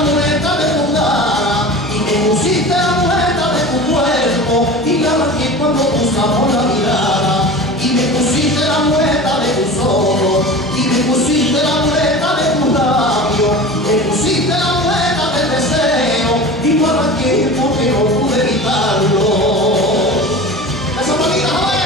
la mueca de tu cara y me pusiste la mueca de tu cuerpo y la marqué cuando cruzamos la mirada y me pusiste la mueca de tus ojos y me pusiste la mueca de tus labios, me pusiste la mueca del deseo y no arranqué porque no pude evitarlo. ¡Esa palita, joven!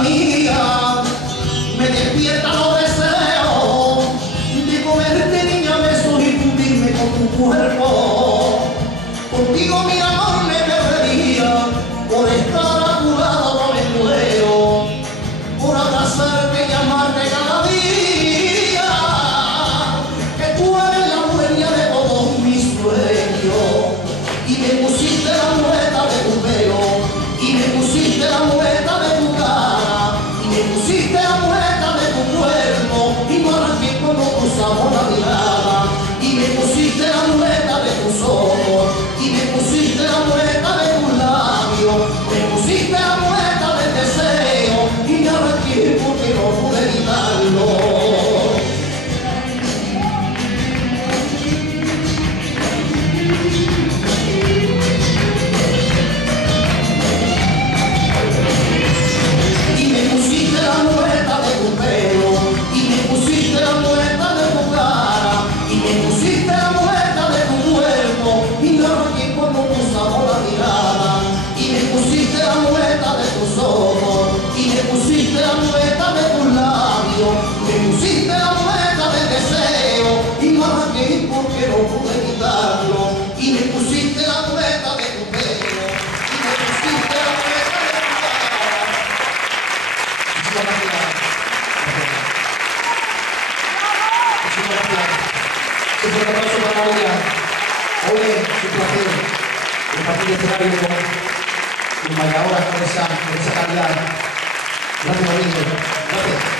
Mía, me despierta los deseos de comerte, niña, besos y fundirme con tu cuerpo. Contigo mi amor me perdería, por estar a tu lado no me muero, por abrazarte y amarte cada día, que tú eres la dueña de todos mis sueños. Y me pusiste la mueca de tu pelo, y me pusiste la mueca de tu cara, me pusiste la mueca de tu cuerpo y no arranqué cuando cruzamos la mirada y me pusiste la mueca de tus ojos y me pusiste la mueca de tus labios, me pusiste la mueca del deseo y me arranqué porque no pude evitarlo. Pusiste la mueca de tus labios, me pusiste la mueca del deseo y no arranqué porque no pude evitarlo. Y me pusiste la mueca de tu pelo y me pusiste la mueca de tu cara. Muchísimas gracias. Muchísimas gracias. Un fuerte aplauso para María. Oye, es un placer compartir este escenario con bailadoras con esa calidad. Gracias, Mauricio. Gracias.